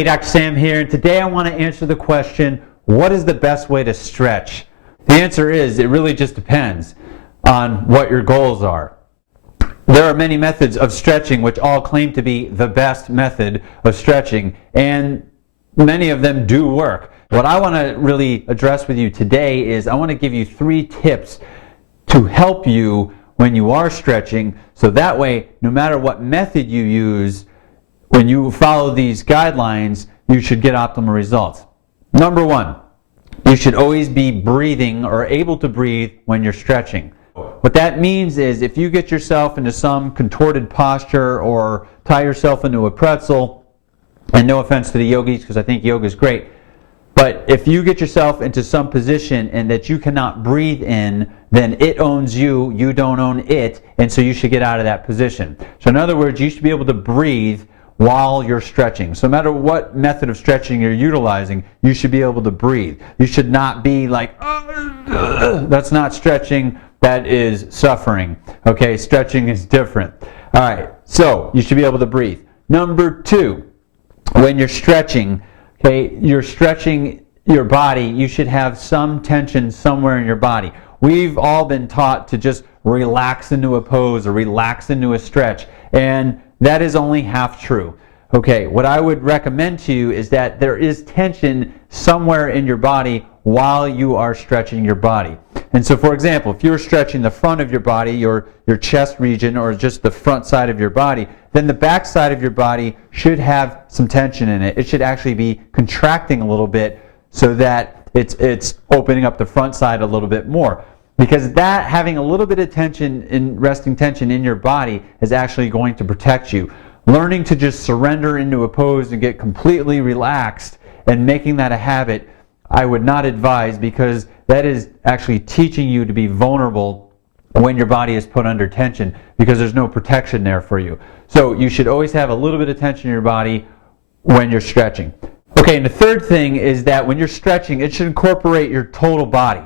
Hey, Dr. Sam here, and today I want to answer the question, what is the best way to stretch? The answer is, it really just depends on what your goals are. There are many methods of stretching which all claim to be the best method of stretching, and many of them do work. What I want to really address with you today is I want to give you 3 tips to help you when you are stretching, so that way, no matter what method you use, when you follow these guidelines, you should get optimal results. Number 1, you should always be breathing or able to breathe when you're stretching. What that means is if you get yourself into some contorted posture or tie yourself into a pretzel, and no offense to the yogis because I think yoga is great, but if you get yourself into some position and that you cannot breathe in, then it owns you, you don't own it, and so you should get out of that position. So in other words, you should be able to breathe while you're stretching. So no matter what method of stretching you're utilizing, you should be able to breathe. You should not be like, that's not stretching, that is suffering. Okay, stretching is different. All right, so you should be able to breathe. Number 2, when you're stretching, okay, you're stretching your body, you should have some tension somewhere in your body. We've all been taught to just relax into a pose or relax into a stretch, and that is only half true. Okay, what I would recommend to you is that there is tension somewhere in your body while you are stretching your body. And so, for example, if you're stretching the front of your body, your chest region, or just the front side of your body, then the back side of your body should have some tension in it. It should actually be contracting a little bit so that it's opening up the front side a little bit more. Because that, having a little bit of tension, resting tension in your body, is actually going to protect you. Learning to just surrender into a pose and get completely relaxed and making that a habit, I would not advise, because that is actually teaching you to be vulnerable when your body is put under tension, because there's no protection there for you. So you should always have a little bit of tension in your body when you're stretching. Okay, and the third thing is that when you're stretching, it should incorporate your total body.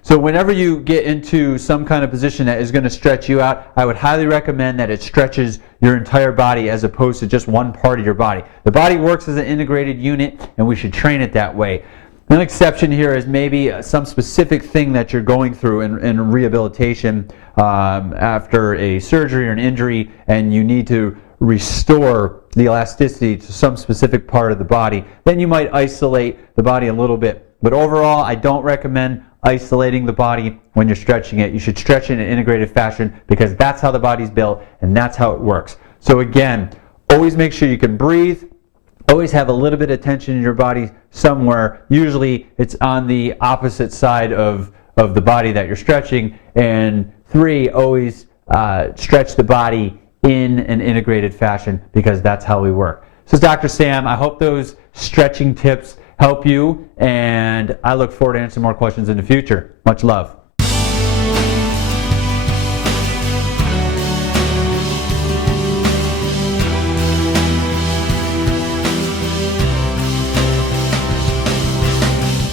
So whenever you get into some kind of position that is going to stretch you out, I would highly recommend that it stretches your entire body as opposed to just one part of your body. The body works as an integrated unit, and we should train it that way. An exception here is maybe some specific thing that you're going through in rehabilitation after a surgery or an injury, and you need to restore the elasticity to some specific part of the body. Then you might isolate the body a little bit. But overall, I don't recommend isolating the body when you're stretching it. You should stretch it in an integrated fashion, because that's how the body's built and that's how it works. So again, always make sure you can breathe. Always have a little bit of tension in your body somewhere. Usually it's on the opposite side of the body that you're stretching. And 3, always stretch the body in an integrated fashion, because that's how we work. So it's Dr. Sam. I hope those stretching tips help you, and I look forward to answering more questions in the future. Much love.